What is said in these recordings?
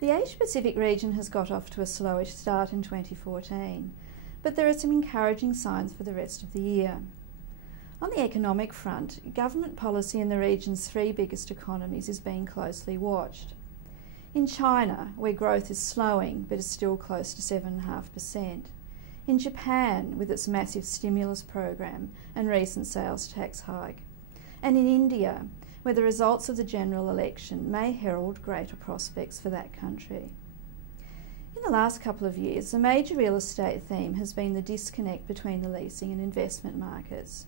The Asia-Pacific region has got off to a slowish start in 2014, but there are some encouraging signs for the rest of the year. On the economic front, government policy in the region's three biggest economies is being closely watched. In China, where growth is slowing but is still close to 7.5%. In Japan, with its massive stimulus program and recent sales tax hike. And in India, where the results of the general election may herald greater prospects for that country. In the last couple of years, the major real estate theme has been the disconnect between the leasing and investment markets.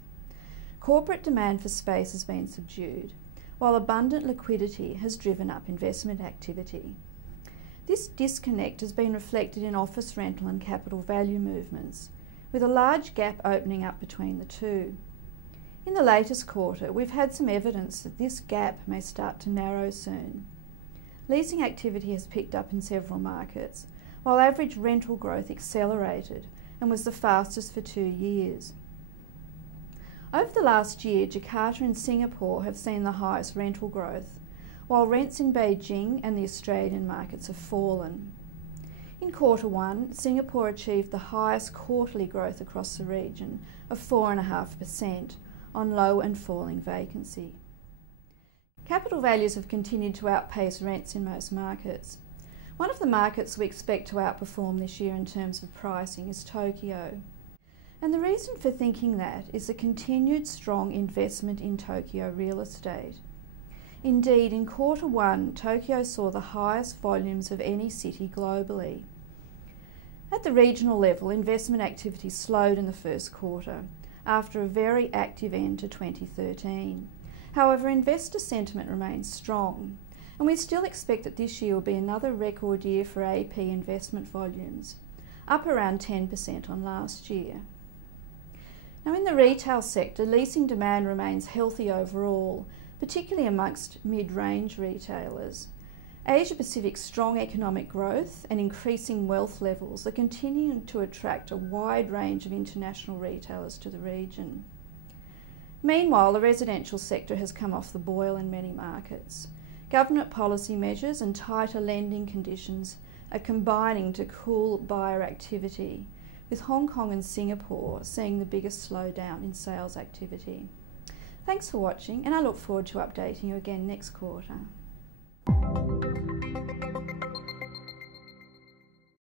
Corporate demand for space has been subdued, while abundant liquidity has driven up investment activity. This disconnect has been reflected in office rental and capital value movements, with a large gap opening up between the two. In the latest quarter, we've had some evidence that this gap may start to narrow soon. Leasing activity has picked up in several markets, while average rental growth accelerated and was the fastest for 2 years. Over the last year, Jakarta and Singapore have seen the highest rental growth, while rents in Beijing and the Australian markets have fallen. In Q1, Singapore achieved the highest quarterly growth across the region of 4.5% on low and falling vacancy. Capital values have continued to outpace rents in most markets. One of the markets we expect to outperform this year in terms of pricing is Tokyo. And the reason for thinking that is the continued strong investment in Tokyo real estate. Indeed, in Q1, Tokyo saw the highest volumes of any city globally. At the regional level, investment activity slowed in the first quarter, after a very active end to 2013. However, investor sentiment remains strong, and we still expect that this year will be another record year for AP investment volumes, up around 10% on last year. Now, in the retail sector, leasing demand remains healthy overall, particularly amongst mid-range retailers. Asia-Pacic's strong economic growth and increasing wealth levels are continuing to attract a wide range of international retailers to the region. Meanwhile, the residential sector has come off the boil in many markets. Government policy measures and tighter lending conditions are combining to cool buyer activity, with Hong Kong and Singapore seeing the biggest slowdown in sales activity. Thanks for watching, and I look forward to updating you again next quarter.